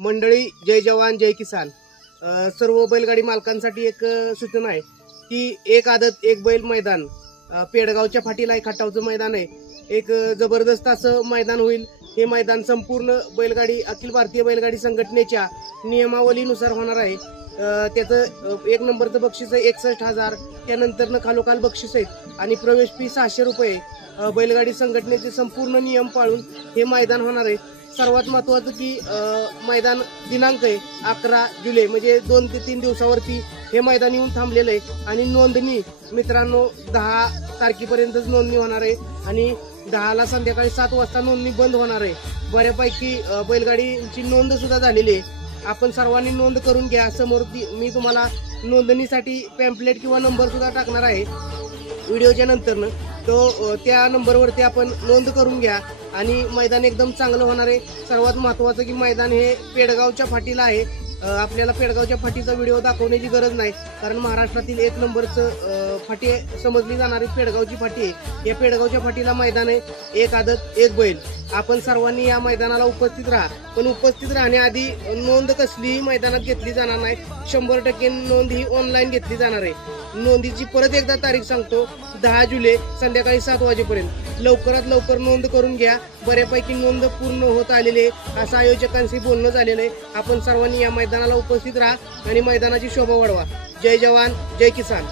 मंडळी जय जवान जय किसान. सर्व बैलगाडी मालकांसाठी एक सूचना आहे की एक आदत एक बैल मैदान. पेडगावच्या फाटीला एक खटावचं मैदान आहे. एक जबरदस्त असं मैदान होईल. हे मैदान संपूर्ण बैलगाडी अखिल भारतीय बैलगाडी संघटनेच्या नियमावलीनुसार होणार आहे. त्याचं एक नंबरचं बक्षीस आहे एकसष्ट हजार. त्यानंतरनं खालोखाल बक्षीस आहेत आणि प्रवेश फी सहाशे रुपये बैलगाडी संघटनेचे संपूर्ण नियम पाळून हे मैदान होणार आहे. सर्वात महत्वाचं की मैदान दिनांक आहे अकरा जुलै. म्हणजे दोन ते तीन दिवसावरती हे मैदान येऊन थांबलेलं आहे. आणि नोंदणी मित्रांनो दहा तारखेपर्यंतच नोंदणी होणार आहे. आणि दहाला संध्याकाळी सात वाजता नोंदणी बंद होणार आहे. बऱ्यापैकी बैलगाडीची नोंद सुद्धा झालेली आहे. आपण सर्वांनी नोंद करून घ्या. समोर ती मी तुम्हाला नोंदणीसाठी पॅम्पलेट किंवा नंबर सुद्धा टाकणार आहे. व्हिडिओच्या नंतरनं. तो त्या नंबरवरती आपण नोंद करून घ्या आणि मैदान एकदम चांगलं होणार आहे. सर्वात महत्त्वाचं की मैदान हे पेडगावच्या फाटीला आहे. आपल्याला पेडगावच्या फाटीचा व्हिडिओ दाखवण्याची गरज नाही. कारण महाराष्ट्रातील एक नंबरचं फाटी समजली जाणारी पेडगावची फाटी आहे. या पेडगावच्या फाटीला मैदान आहे. एक आदत एक बैल. आपण सर्वांनी या मैदानाला उपस्थित राहा. पण उपस्थित राहण्याआधी नोंद कसलीही मैदानात घेतली जाणार नाही. शंभर टक्के नोंद ही ऑनलाईन घेतली जाणार आहे. नोंदीची परत एकदा तारीख सांगतो दहा जुलै संध्याकाळी सात वाजेपर्यंत. लवकरात लवकर नोंद करून घ्या. बऱ्यापैकी नोंद पूर्ण होत आलेली आहे असं आयोजकांशी बोलणं झालेलं आहे. आपण सर्वांनी या मैदानाला उपस्थित राहा आणि मैदानाची शोभा वाढवा. जय जवान जय किसान.